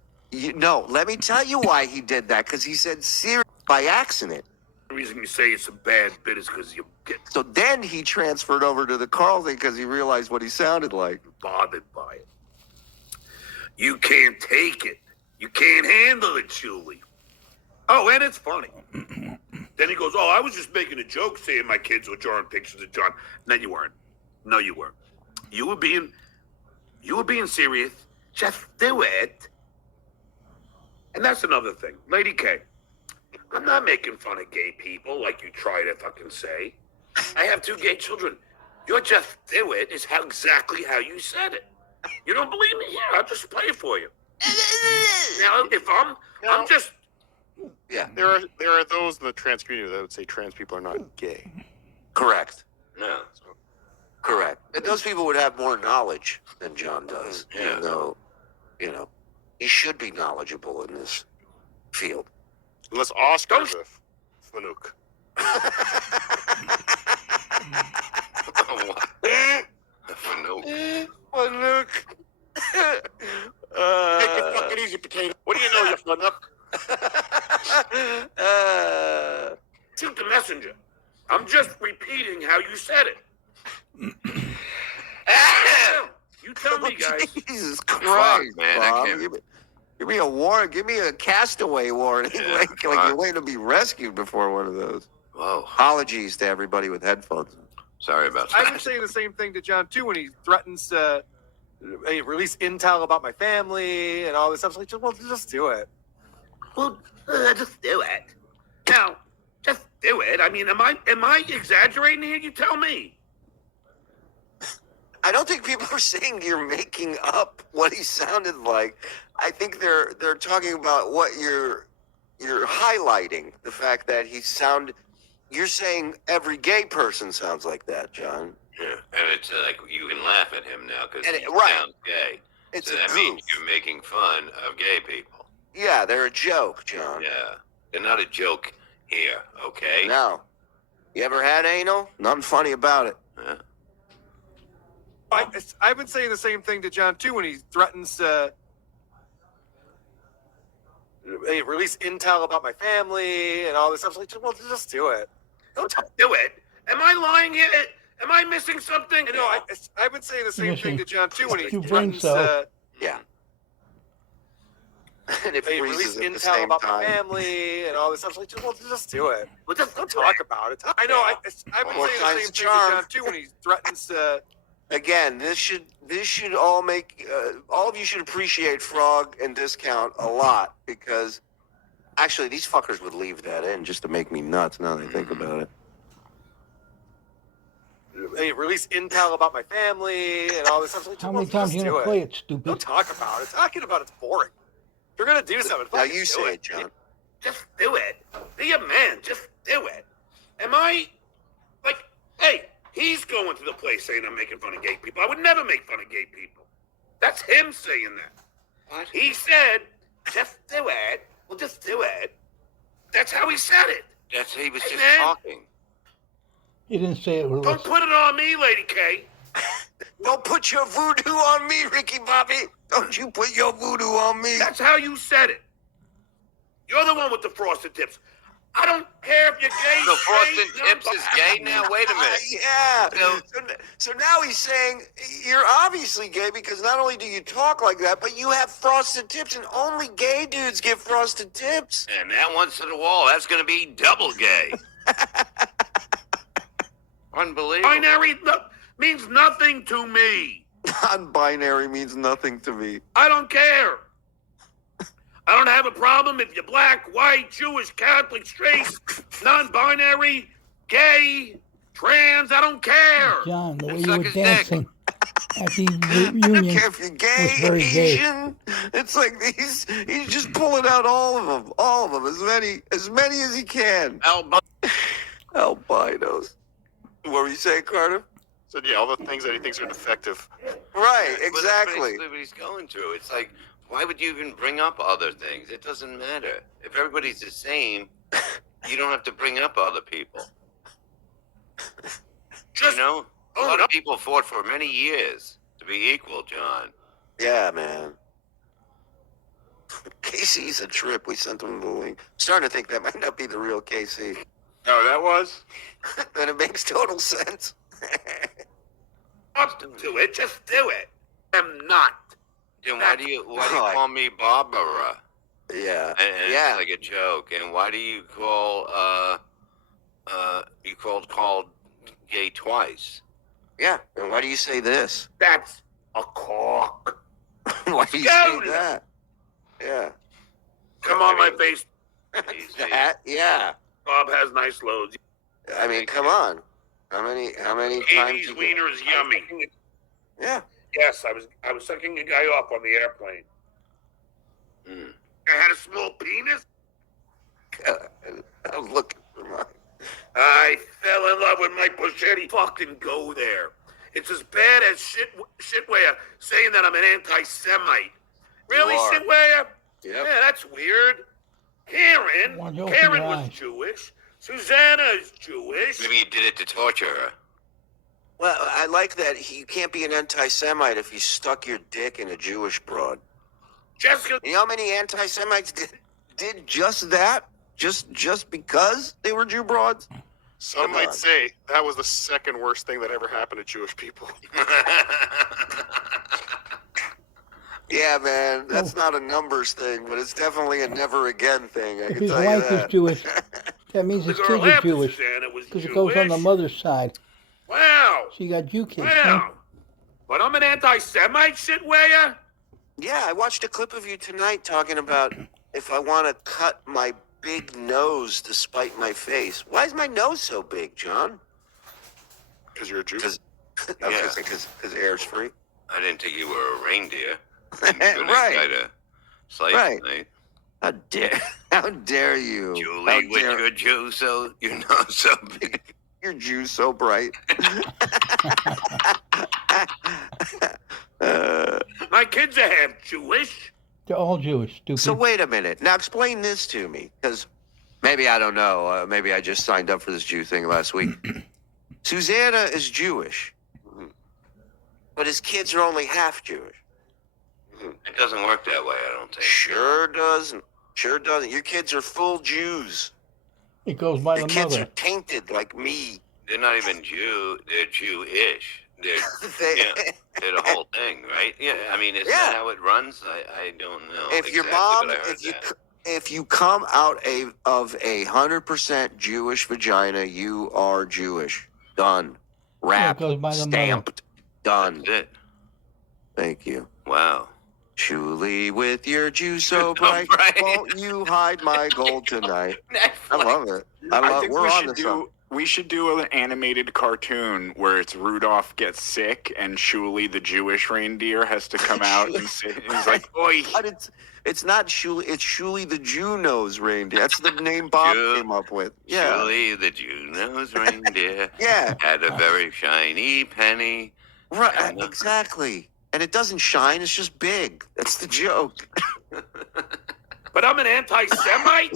No, let me tell you why he did that, because he said serious by accident. The reason you say it's a bad bit is because you get So then he transferred over to the Carl thing because he realized what he sounded like. bothered by it. You can't take it. You can't handle it, Julie. Oh, and it's funny. Then he goes, "Oh, I was just making a joke saying my kids were drawing pictures of John." No, you weren't. No, you weren't. You were being serious. Just do it. And that's another thing. Lady K, I'm not making fun of gay people like you try to fucking say. I have 2 gay children. Your just do it is exactly how you said it. You don't believe me? Here, I'll just play it for you. Now, if I'm just... Yeah, There are those in the trans community that would say trans people are not gay. correct. No. Correct. And those people would have more knowledge than John does. Yeah. Even though, he should be knowledgeable in this field. Unless Oscar's a fanook. Look. Take it fucking easy, Potato. What do you know, you fanook? Shoot the messenger. I'm just repeating how you said it. You tell me, guys. Jesus Christ, man, I Bob. can't- Give me a warning. Give me a castaway warning. Yeah, like fuck. you're waiting to be rescued before one of those. Whoa. Apologies to everybody with headphones. Sorry about I've been that. saying the same thing to John too when he threatens to release intel about my family and all this stuff. It's like, well, just do it. Well, just do it. Now, just do it. I mean, am I exaggerating here? You tell me. I don't think people are saying you're making up what he sounded like. I think they're talking about what you're highlighting. The fact that you're saying every gay person sounds like that, John. Yeah. And it's like you can laugh at him now because And he right. sounds gay. It's So a that goof. means you're making fun of gay people. Yeah, they're a joke, John. Yeah. They're not a joke here, okay? No. You ever had anal? Nothing funny about it. Yeah. I've been saying the same thing to John too when he threatens to hey, release intel about my family and all this stuff. It's like, well, just do it. Don't talk. Do it. Am I lying here? Am I missing something? You know, I've been saying the same thing to John too when he You brain threatens. cell. Yeah. And it Hey, release freezes at the intel same about my time. family and all this stuff. It's like, well, just do it. Well, just Don't talk about it. I know. I've been More saying times the same the thing charm. to John too when he threatens to. Again, this should all make all of you should appreciate Frog and Discount a lot, because actually these fuckers would leave that in just to make me nuts. Now that I think about it. Hey, release intel about my family and all this stuff. It's like, How well, many times just you do gonna play it. it, stupid? Don't talk about it. Talking about it's boring. If you're gonna do something, Now fucking you do say it. it, John. Just do it. Be a man. Just do it. Am I like, hey, he's going to the place saying I'm making fun of gay people. I would never make fun of gay people. That's him saying that. What? He said, just do it. Well, just do it. That's how he said it. That's he was Hey, just man. talking. He didn't say it. Don't put it on me, Lady K. Don't put your voodoo on me, Ricky Bobby. Don't you put your voodoo on me. That's how you said it. You're the one with the frosted tips. I don't care if you're gay. The frosted straight, tips is gay now. Wait a minute. Yeah. No. So now he's saying you're obviously gay because not only do you talk like that, but you have frosted tips, and only gay dudes get frosted tips. And that one's to the wall. That's going to be double gay. Unbelievable. Binary means nothing to me. Non-binary means nothing to me. I don't care. I don't have a problem if you're black, white, Jewish, Catholic, straight, non-binary, gay, trans. I don't care. John, the way you Suck were his dick. dancing at the I don't reunion. care if you're gay, was very gay. Asian. It's like he's just pulling out all of them, as many as he can. Albinos. What were you saying, Carter? So yeah, all the things that he thinks are defective. Right, But that's exactly. basically what he's going through. It's like, why would you even bring up other things? It doesn't matter. If everybody's the same, you don't have to bring up other people. Just You know? A own lot up. of people fought for many years to be equal, John. Yeah, man. KC's a trip. We sent him the link. Starting to think that might not be the real KC. Oh, that was? And it makes total sense. up to it. Just do it. I'm not. Then why do you call me Barbara? Yeah. And Yeah. it's like a joke. And why do you call called gay twice? Yeah. And why do you say this? That's a cock. Why do you Go say to that? Yeah. Come on my face. That, yeah. Bob has nice loads. I mean, come on. How many times? Amy's you get- wiener is yummy. Yeah. Yes, I was sucking a guy off on the airplane. I had a small penis. I'm looking for mine. I fell in love with Mike Buschetti. Fucking go there. It's as bad as shitware saying that I'm an anti-Semite. Really, You are. shitware? Yep. Yeah, that's weird. Karen Why don't you open Karen your was eyes? Jewish. Susanna is Jewish. Maybe you did it to torture her. Well, I like that you can't be an anti-Semite if you stuck your dick in a Jewish broad. Jessica, You know how many anti-Semites did just that? Just because they were Jew broads? Some Come might on. say that was the second worst thing that ever happened to Jewish people. Yeah, man, that's not a numbers thing, but it's definitely a never again thing. I If can his tell you wife is that. Jewish, that means the his girl kids are after Jewish. Susanna was Because Jewish. it goes on the mother's side. Wow. So you got Jew kids, huh? Wow. But I'm an anti-Semite, shitware? Yeah, I watched a clip of you tonight talking about if I want to cut my big nose to spite my face. Why is my nose so big, John? Because you're a Jew. Because air's free. I didn't think you were a reindeer. Right. Slice Right. tonight. How dare you? How Julie, with dare- your Jew, so you know so big. Your Jew's so bright. My kids are half Jewish. They're all Jewish, stupid. So wait a minute. Now explain this to me, because maybe I don't know. Maybe I just signed up for this Jew thing last week. Susanna is Jewish, but his kids are only half Jewish. It doesn't work that way, I don't think. Sure doesn't. Sure doesn't. Your kids are full Jews. It goes by Your the kids are mother. tainted like me. They're not even Jew. They're Jewish. They're they're the whole thing, right? Yeah. I mean, isn't that how it runs? I don't know. If your exactly, mom, but I heard that. if you come out of 100% Jewish vagina, you are Jewish. Done. Wrapped. goes by the mother. Stamped. Done. That's it. Thank you. Wow. Julie, with your Jew so bright, won't you hide my gold tonight? I love it. I think we're on this. we should do an animated cartoon where it's Rudolph gets sick and Shuli the Jewish reindeer has to come out and say, he's like, "Oi!" But it's not Shuli. It's Shuli the Jew nose reindeer. That's the name Bob came up with. Yeah. Shuli the Jew-nosed reindeer. Yeah. Had a very shiny penny. Right. Exactly. And it doesn't shine. It's just big. That's the joke. But I'm an anti-Semite?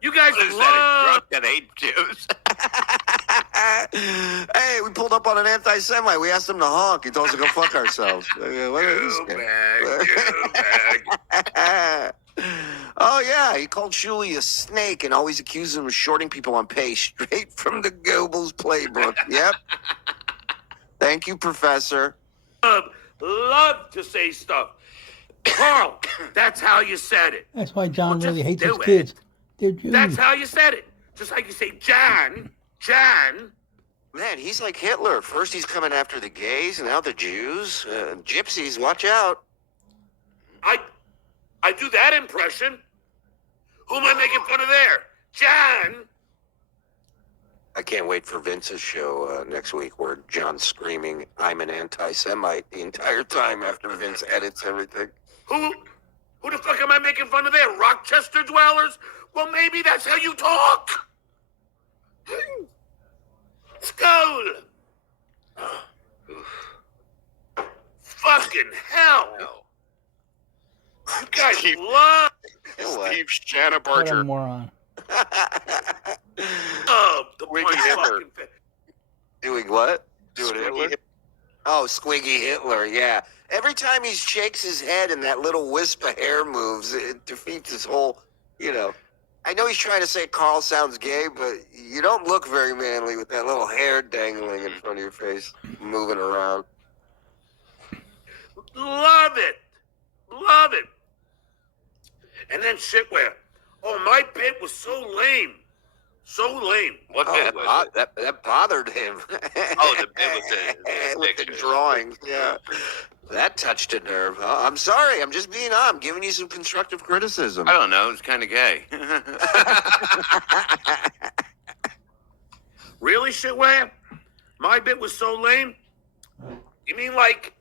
You guys What is love... that, a drunk that hate Jews? Hey, we pulled up on an anti-Semite. We asked him to honk. He told us to go fuck ourselves. What is this guy? Oh, yeah. He called Shuli a snake and always accused him of shorting people on pay straight from the Goebbels playbook. Yep. Thank you, Professor. Love to say stuff. Carl, that's how you said it. That's why John Well, really just hates his do it. kids. They're Jews. That's how you said it. Just like you say, John. Man, he's like Hitler. First he's coming after the gays, and now the Jews. Gypsies, watch out. I do that impression. Who am I making fun of there? John. I can't wait for Vince's show next week where John's screaming, "I'm an anti-Semite" the entire time after Vince edits everything. Who the fuck am I making fun of there? Rochester dwellers? Well, maybe that's how you talk. Skull. Fucking hell. You guys love Steve What a Shanabarger. moron. the Wiggy punch Hitler. fucking fa- Doing what? Doing Squiggy Hitler? Oh, Squiggy Hitler, yeah. Every time he shakes his head and that little wisp of hair moves, it defeats his whole, I know he's trying to say Carl sounds gay, but you don't look very manly with that little hair dangling in front of your face, moving around. Love it. Love it. And then shitware. Oh, my bit was so lame. So lame. What bit was it? That bothered him. Oh, the bit with the with the pictures. drawings, yeah. That touched a nerve. Huh? I'm sorry. I'm just being I'm giving you some constructive criticism. I don't know. It's kind of gay. Really, shitware? My bit was so lame? You mean like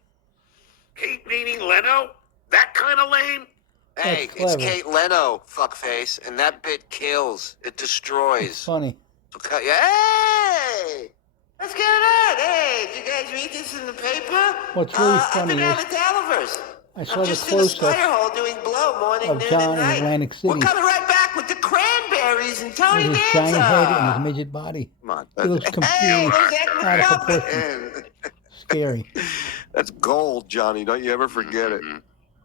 Kate meaning Leno? That kind of lame? Hey, That's it's clever. Kate Leno, fuckface, and that bit kills. It It's destroys. funny. Hey! What's going on? Hey, did you guys read this in the paper? What's really I've funny been out is of Delivers. I saw I'm the just in the close-up spider hole doing blow morning, of noon, John and in night. Atlantic We're City coming right back with the cranberries and Tony with his Danza. giant head and his midget body. Come on. He looks Hey, completely there's that out of puppet. proportion. Scary. That's gold, Johnny. Don't you ever forget it.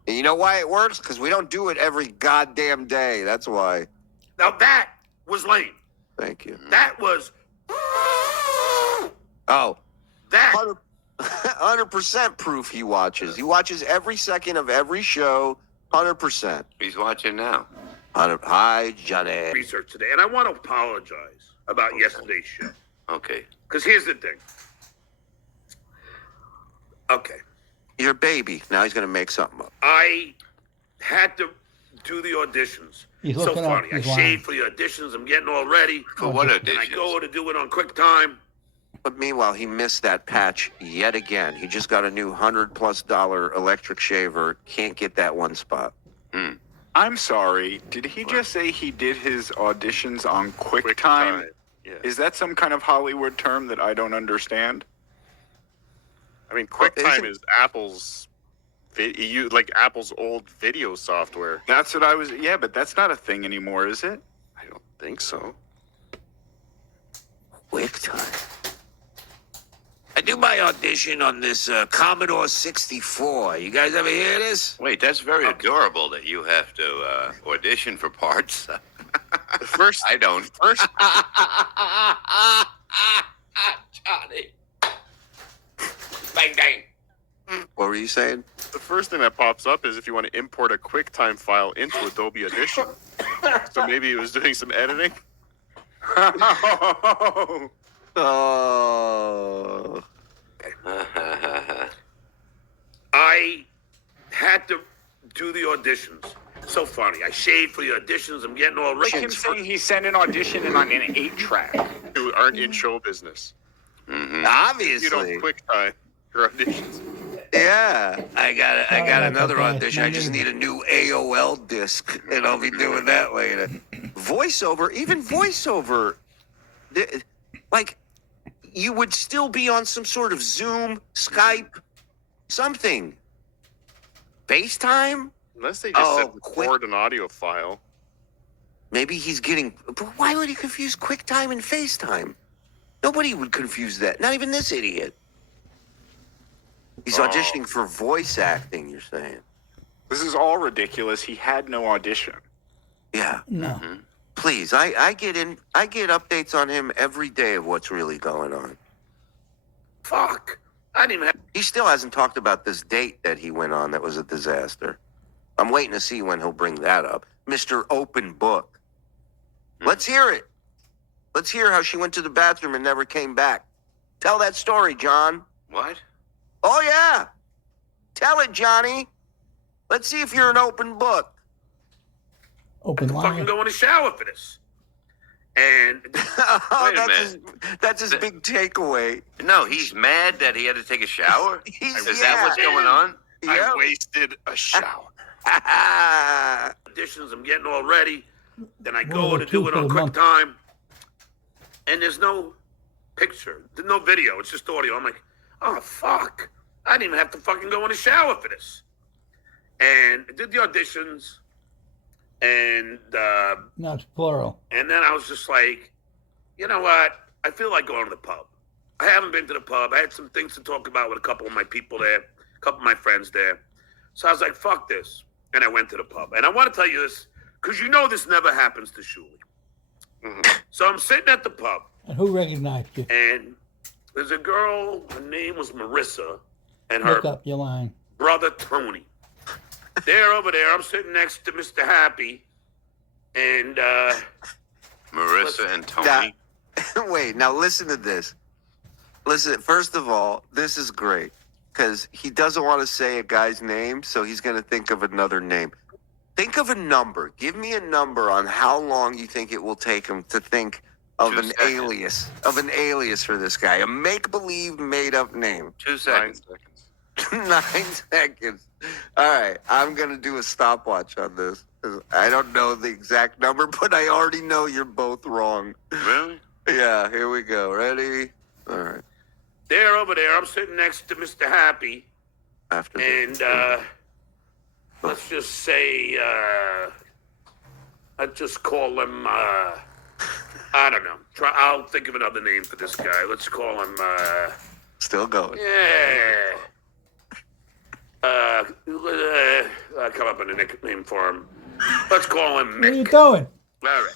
And you know why it works? Because we don't do it every goddamn day. That's why. Now that was lame. Thank you. That was... Oh, That... 100% proof he watches. He watches every second of every show. 100%. He's watching now. Hi, Johnny. research today, and I want to apologize about yesterday's show. Okay. Because here's the thing. Okay. You're a baby. Now he's going to make something up. I had to do the auditions. He's So looking up. funny. I He's lying. shaved for the auditions. I'm getting all ready. For what And I auditions? go to do it on quick time. But meanwhile, he missed that patch yet again. He just got a new $100+ electric shaver. Can't get that one spot. I'm sorry. Did he just say he did his auditions on QuickTime? Yeah. Is that some kind of Hollywood term that I don't understand? I mean, Well, QuickTime isn't- is Apple's, like Apple's old video software. That's what I was. Yeah, but that's not a thing anymore, is it? I don't think so. Quick time. do my audition on this Commodore 64. You guys ever hear this? Wait, that's very adorable that you have to audition for parts. The first, I don't. first, Johnny. Bang, bang. What were you saying? the first thing that pops up is if you want to import a QuickTime file into Adobe Audition. So maybe he was doing some editing. Oh. I had to do the auditions. So funny. I shaved for the auditions. I'm getting all Like rich. him saying he sent an audition in on an 8-track. Who aren't in show business. Obviously. You don't QuickTime your auditions. Yeah. I got Sorry about another that, guys. audition. I just need a new AOL disc, and I'll be doing that later. Voiceover, even voiceover, like, you would still be on some sort of Zoom, Skype, something. FaceTime? Unless they just said quick. record an audio file. Maybe he's getting. But why would he confuse QuickTime and FaceTime? Nobody would confuse that. Not even this idiot. He's auditioning for voice acting, you're saying? This is all ridiculous. He had no audition. Yeah. No. Please, I get updates on him every day of what's really going on. Fuck. I didn't even have. He still hasn't talked about this date that he went on that was a disaster. I'm waiting to see when he'll bring that up. Mr. Open Book. Let's hear it. Let's hear how she went to the bathroom and never came back. Tell that story, John. What? Oh, yeah. Tell it, Johnny. Let's see if you're an open book. Open Fucking line. go in the shower for this. And Oh, Wait a that's his big takeaway. No, he's mad that he had to take a shower? Is that what's yeah. going on? I Yep. wasted a shower. auditions, I'm getting all ready. Then I One go of the to do two it for on the month. QuickTime. And there's no picture. There's no video. It's just audio. I'm like, oh, fuck. I didn't even have to fucking go in the shower for this. And I did the auditions. And No, it's plural. and then I was just like, you know what? I feel like going to the pub. I haven't been to the pub. I had some things to talk about with a couple of my people there, a couple of my friends there. So I was like, fuck this. And I went to the pub. And I want to tell you this, because you know this never happens to Shuli. So I'm sitting at the pub, And who recognized you? and there's a girl, her name was Marissa, and Look her up your line. brother Tony. They're over there. I'm sitting next to Mr. Happy, and Marissa and Tony. Wait, now listen to this. Listen, first of all, this is great because he doesn't want to say a guy's name, so he's going to think of another name. Think of a number. Give me a number on how long you think it will take him to think of 2 an seconds. alias for this guy, a make-believe, made-up name. 2 seconds. 9 seconds. All right, I'm going to do a stopwatch on this. 'Cause I don't know the exact number, but I already know you're both wrong. Really? Yeah, here we go. Ready? All right. they're over there. I'm sitting next to Mr. Happy, After and let's just say I'd just call him. I don't know. I'll think of another name for this guy. Let's call him. Still going. Yeah. Come up with a nickname for him. Let's call him What are you Mick. doing? All right.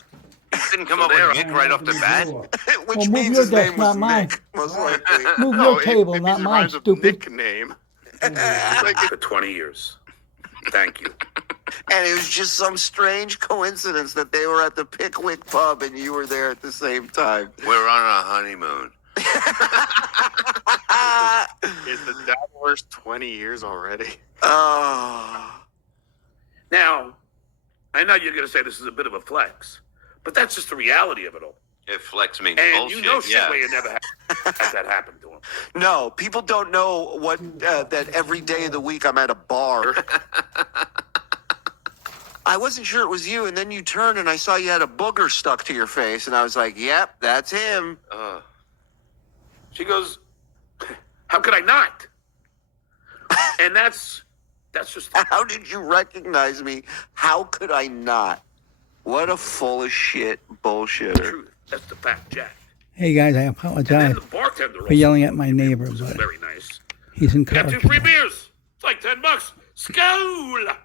You didn't come up with there- Mick right off the bat? Which Well, move means your his name desk, was not mine. Nick, most likely. Move No, your table, it not maybe mine, rhymes with stupid. nickname. For 20 years. Thank you. And it was just some strange coincidence that they were at the Pickwick pub and you were there at the same time. We're on a honeymoon. Is the Dabbler's 20 years already? Oh. Now, I know you're going to say this is a bit of a flex, but that's just the reality of it all. If flex means And bullshit, you know shit yeah. where you never had that happen to him. No, people don't know what that every day of the week I'm at a bar. I wasn't sure it was you, and then you turned and I saw you had a booger stuck to your face, and I was like, yep, that's him. She goes, how could I not? And that's just the How did you recognize me? How could I not? What a full of shit bullshitter. truth. That's the fact, Jack. Hey guys, I And then apologize the bartender for yelling at my neighbor, which is but very nice. he's You got 2 encouraging. free beers. It's like $10. Skål!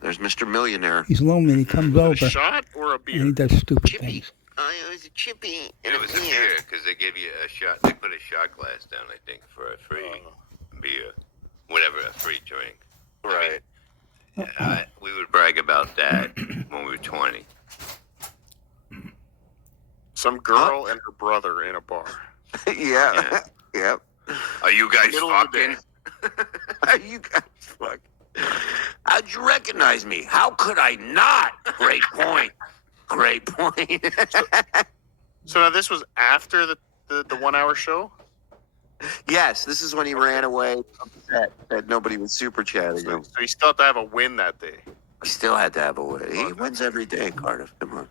There's Mr. Millionaire. He's lonely and he comes A over shot or a and beer? he does stupid Chippy. things. Oh, it was a chippy. It was a beer because they give you a shot. They put a shot glass down, I think, for a free beer, whatever, a free drink. Right. We would brag about that when we were 20. Some girl and her brother in a bar. Yeah. Yep. Are you guys Middle of the fucking? You guys fuck. How'd you recognize me? How could I not? Great point. Great point. So now this was after the 1 hour show? Yes, this is when he ran away upset that nobody was super chatting him. So he still had to have a win that day. He still had to have a win. He wins every day, Cardiff. Come on.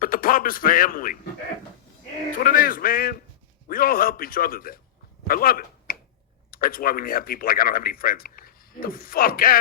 But the pub is family. That's what it is, man. We all help each other there. I love it. That's why when you have people like, I don't have any friends. The fuck out.